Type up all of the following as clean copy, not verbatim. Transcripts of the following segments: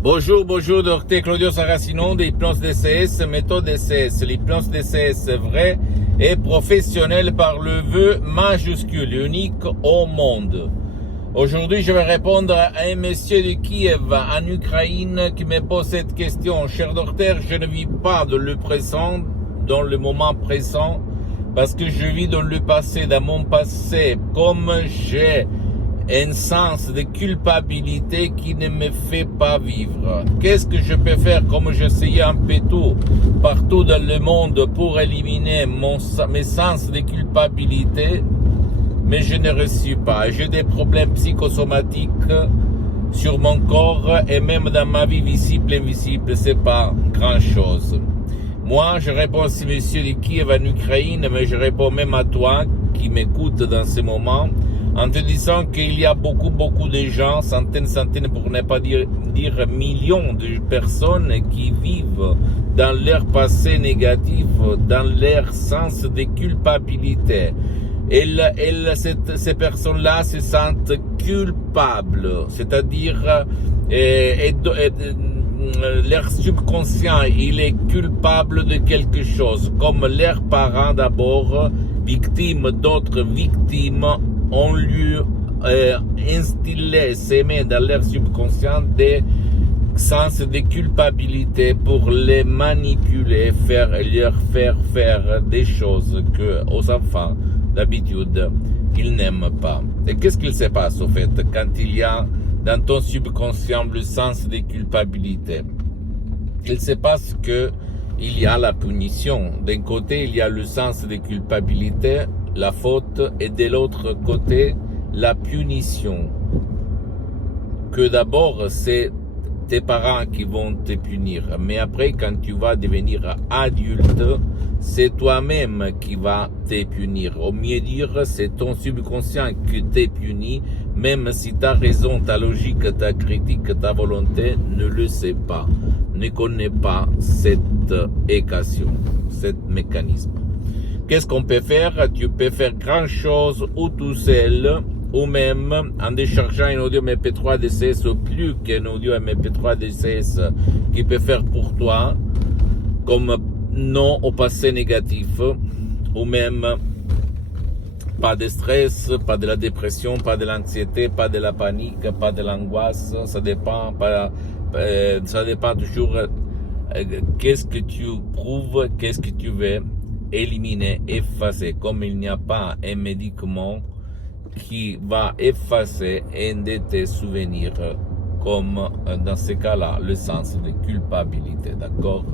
Bonjour, bonjour, docteur Claudio Saracino de l'hypnose DCS, méthode DCS. L'hypnose DCS vraie et professionnelle par le vœu majuscule, unique au monde. Aujourd'hui, je vais répondre à un monsieur de Kiev, en Ukraine, qui me pose cette question. Cher docteur, je ne vis pas dans le présent, dans le moment présent, parce que je vis dans le passé, dans mon passé, comme j'ai un sens de culpabilité qui ne me fait pas vivre. Qu'est-ce que je peux faire comme j'essayais un peu tout, partout dans le monde pour éliminer mes sens de culpabilité, mais je ne réussis pas. J'ai des problèmes psychosomatiques sur mon corps et même dans ma vie visible et invisible, c'est pas grand chose. Moi, je réponds à ce monsieur de Kiev en Ukraine, mais je réponds même à toi qui m'écoute dans ce moment, en te disant qu'il y a beaucoup de gens, centaines, pour ne pas dire millions de personnes qui vivent dans leur passé négatif, dans leur sens de culpabilité. Ces personnes-là se sentent culpables, c'est-à-dire leur subconscient, il est culpable de quelque chose, comme leurs parents d'abord, victimes d'autres victimes, ont lui instillé, s'aimer dans leur subconscient des sens de culpabilité pour les manipuler, leur faire des choses que aux enfants d'habitude ils n'aiment pas. Et qu'est-ce qu'il se passe au fait quand il y a dans ton subconscient le sens de culpabilité? Il se passe que il y a la punition. D'un côté, il y a le sens de culpabilité, la faute, et de l'autre côté, la punition. Que d'abord, c'est tes parents qui vont te punir. Mais après, quand tu vas devenir adulte, c'est toi-même qui va te punir. Au mieux dire, c'est ton subconscient qui te punit, même si ta raison, ta logique, ta critique, ta volonté ne le sait pas, ne connaît pas cette équation, ce mécanisme. Qu'est-ce qu'on peut faire? Tu peux faire grand chose ou tout seul, ou même en déchargeant un audio MP3 DCS ou plus qu'un audio MP3 DCS qui peut faire pour toi, comme non au passé négatif, ou même pas de stress, pas de la dépression, pas de l'anxiété, pas de la panique, pas de l'angoisse, ça dépend toujours qu'est-ce que tu prouves, qu'est-ce que tu veux éliminer, effacer, comme il n'y a pas un médicament qui va effacer un de tes souvenirs, comme dans ce cas-là, le sens de culpabilité, d'accord?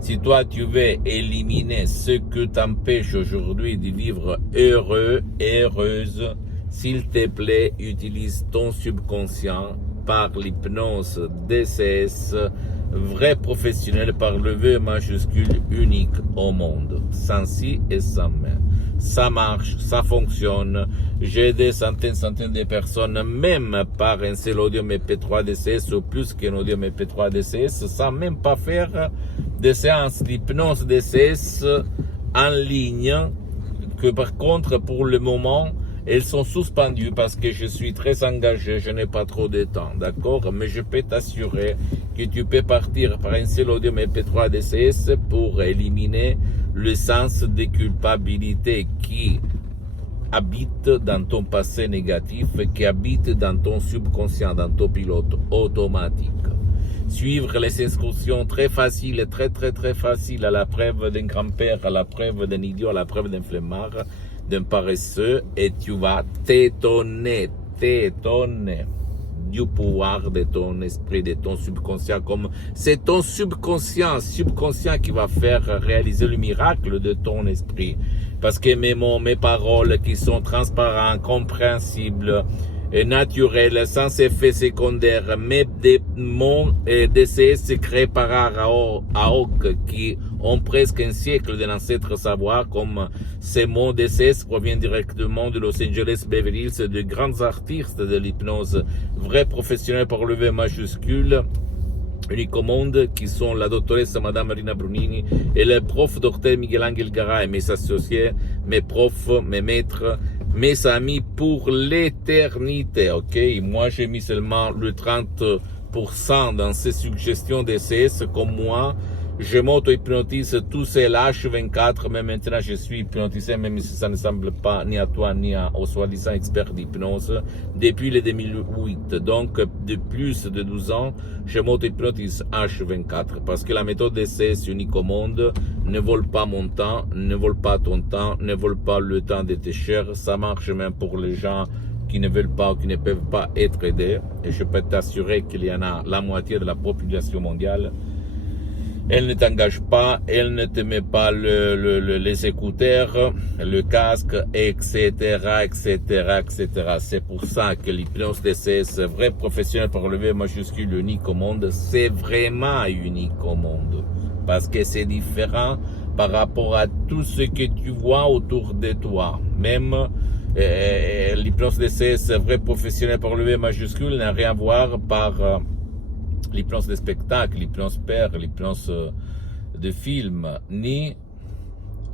Si toi tu veux éliminer ce que t'empêche aujourd'hui de vivre heureux et heureuse, s'il te plaît, utilise ton subconscient par l'hypnose DCS, vrai professionnel par le vœu majuscule unique au monde, sans si et sans mais. Ça marche, ça fonctionne. J'ai des centaines de personnes, même par un seul audio MP3 DCS ou plus qu'un audio MP3 DCS, sans même pas faire des séances d'hypnose DCS en ligne, que par contre, pour le moment, elles sont suspendues parce que je suis très engagé, je n'ai pas trop de temps, d'accord? Mais je peux t'assurer que tu peux partir par un seul audio MP3 DCS pour éliminer le sens de culpabilité qui habite dans ton passé négatif, qui habite dans ton subconscient, dans ton pilote automatique. Suivre les instructions très faciles, très faciles, à la preuve d'un grand-père, à la preuve d'un idiot, à la preuve d'un flemmard, d'un paresseux, et tu vas t'étonner du pouvoir de ton esprit, de ton subconscient, comme c'est ton subconscient qui va faire réaliser le miracle de ton esprit. Parce que mes mots, mes paroles qui sont transparents, compréhensibles, et naturels, sans effet secondaire, mais des mots DCS créés par Aok qui ont presque un siècle de l'ancêtre savoir, comme ces mots DCS proviennent directement de Los Angeles, Beverly Hills, de grands artistes de l'hypnose, vrais professionnels par le V majuscule, unique au monde, qui sont la doctoresse Madame Marina Brunini et le prof docteur Miguel Angel Garay, mes associés, mes profs, mes maîtres, mes amis pour l'éternité, ok? Moi, j'ai mis seulement le 30 90% dans ces suggestions DCS comme moi, je m'auto-hypnotise tout seul H24, mais maintenant je suis hypnotisé, même si ça ne semble pas ni à toi ni aux soi-disant experts d'hypnose, depuis le 2008. Donc, de plus de 12 ans, je m'auto-hypnotise H24, parce que la méthode DCS unique au monde ne vole pas mon temps, ne vole pas ton temps, ne vole pas le temps de tes chers, ça marche même pour les gens qui ne veulent pas ou qui ne peuvent pas être aidés, et je peux t'assurer qu'il y en a la moitié de la population mondiale. Elle ne t'engage pas, elle ne te met pas les écouteurs, le casque, etc., etc., etc. C'est pour ça que l'hypnose DCS, vrai professionnel par le V majuscule unique au monde, c'est vraiment unique au monde. Parce que c'est différent par rapport à tout ce que tu vois autour de toi. Même l'hypnose DCS, vrai professionnel par le V majuscule, n'a rien à voir par l'hypnose de spectacle, l'hypnose père, l'hypnose de film, ni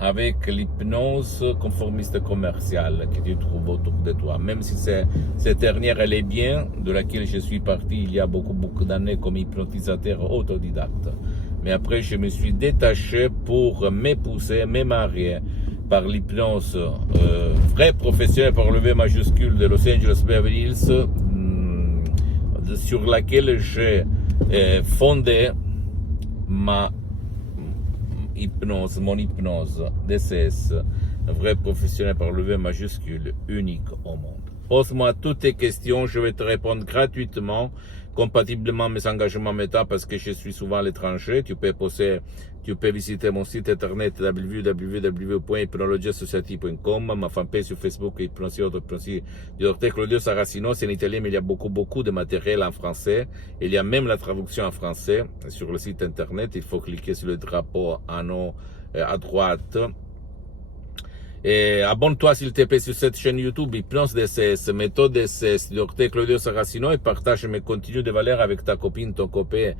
avec l'hypnose conformiste commerciale que tu trouves autour de toi. Même si cette dernière, elle est bien, de laquelle je suis parti il y a beaucoup d'années comme hypnotisateur autodidacte. Mais après, je me suis détaché pour m'épouser, me marier par l'hypnose vrai professionnel par le V majuscule de Los Angeles Beverly Hills, sur laquelle j'ai fondé mon hypnose DCS, vrai professionnel par le V majuscule, unique au monde. Pose-moi toutes tes questions, je vais te répondre gratuitement, compatiblement à mes engagements méta, parce que je suis souvent à l'étranger. Tu peux visiter mon site internet www.hypnologiasociety.com, ma fanpage sur Facebook, Hypnosie du Dr Claudio Saracino. C'est en italien, mais il y a beaucoup de matériel en français. Il y a même la traduction en français sur le site internet. Il faut cliquer sur le drapeau en haut à droite. Et abonne-toi s'il te plaît sur cette chaîne YouTube, Hypnose DCS, méthode DCS, Dr Claudio Saracino, et partage mes contenus de valeur avec ta copine, ton copain,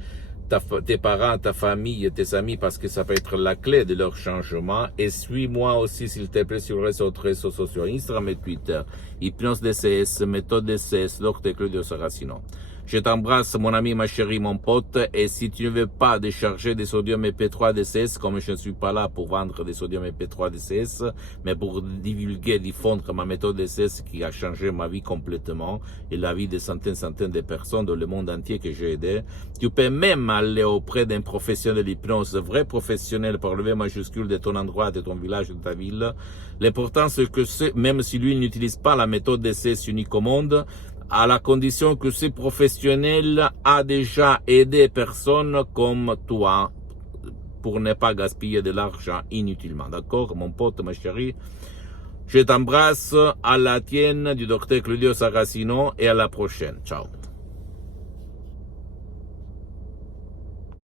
tes parents, ta famille, tes amis, parce que ça peut être la clé de leur changement. Et suis-moi aussi s'il te plaît sur les autres réseaux sociaux, Instagram et Twitter, Hypnose DCS, méthode DCS, Dr Claudio Saracino. Je t'embrasse, mon ami, ma chérie, mon pote, et si tu ne veux pas décharger des sodium MP3 DCS, comme je ne suis pas là pour vendre des sodium MP3 DCS, mais pour divulguer, diffondre ma méthode DCS qui a changé ma vie complètement, et la vie de centaines de personnes dans le monde entier que j'ai aidé, tu peux même aller auprès d'un professionnel d'hypnose, vrai professionnel par le V majuscule de ton endroit, de ton village, de ta ville. L'important, c'est que même si lui n'utilise pas la méthode DCS unique au monde, à la condition que ce professionnel a déjà aidé personne comme toi pour ne pas gaspiller de l'argent inutilement. D'accord, mon pote, ma chérie? Je t'embrasse, à la tienne du Dr Claudio Saracino, et à la prochaine. Ciao.